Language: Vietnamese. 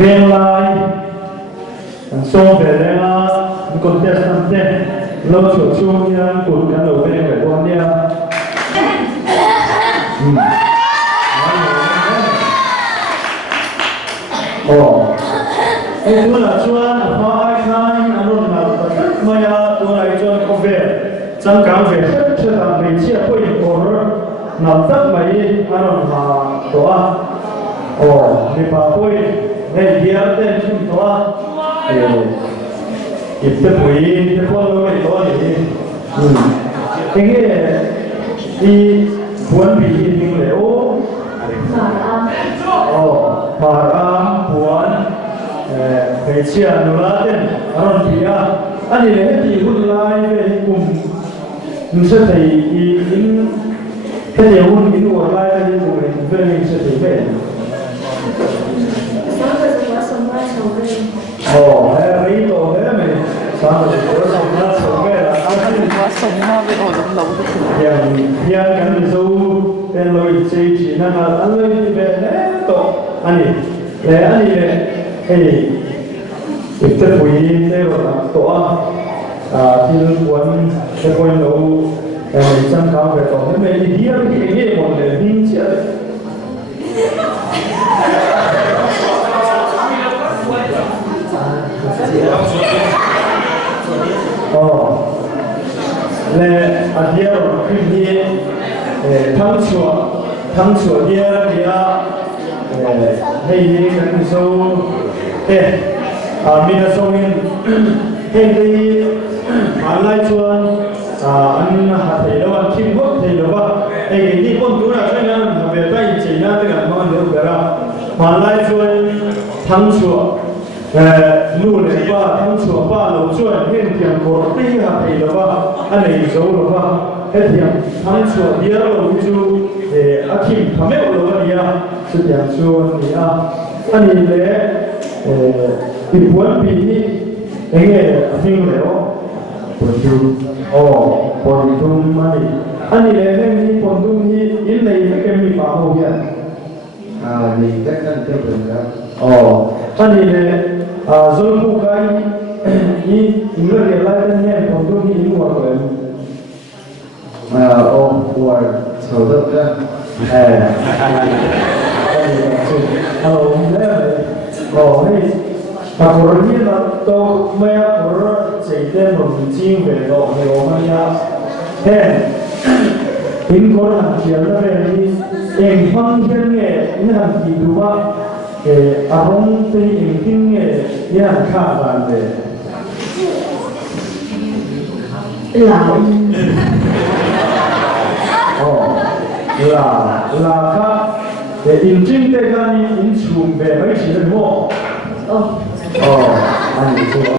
Riêng lai so về đây là contestante lâu chuột chuông nha cùng cả đầu bên phải con nha em muốn là chuan hoa ai khai anh luôn là tất mày tôi lại chuan có về chẳng cảm về hết chưa làm về chia quay cổ nằm tất mày anh luôn là đó đi vào quay này dia tên chúng ta ít tới quỷ tới con lôi đó thì cái đi muốn bị hình lẻo mà ra muốn phải chia nữa tên anh thì anh ấy thì hút lại về cùng sẽ thấy in cái điều hút in của lại thì cùng về mình sẽ thấy về ấy đồ thế mày sao mà có sống nó sống cái là quá sống nó với ổ lắm lâu rồi hiện cái gì đâu tên lôi chơi chỉ là anh lôi về đấy tổ anh ấy hey ít tới quỷ thế rồi tổ thì quân cái quân đâu mình chẳng cao về tổ thế mình đi cái gì một để đi chứ lệ điều khi đi thăng chùa đi hay đi cái số mình là số mình hay đi lại chuan anh hạt thầy đâu anh kim quốc thầy đâu ba hay đi con chú là cái nào về tay chỉ là cái nào mà được ra lại chuan thăng chùa lưu lệ ba thăng chùa ba lầu chuan hiện tiền cổ tí hạt thầy đâu ba anh ấy giấu đâu ba hết tiền thăng chùa đi lầu chú kim tham gia lầu đi sự tiền chuan đi anh ấy lệ bị cuốn bị cái nghề phim lẻo còn chung anh ấy lên đi còn chung đi in này mấy cái mi bảo hồ hiện thì các anh theo đường đó anh ấy rồi phụ cái đi người để lại bên nhà còn chung đi in hoạt rồi của sở tập ra đấy mà có rất là tôi mấy có chỉ tên một chi về độ nhiều mà ya thế in có hàng tiền là về đi em phong thiên nghệ in hàng gì đủ ba ông thì em thiên nghệ in hàng khác bạn về là khác để in chính đây là in chùm về mấy chỉ là mua anh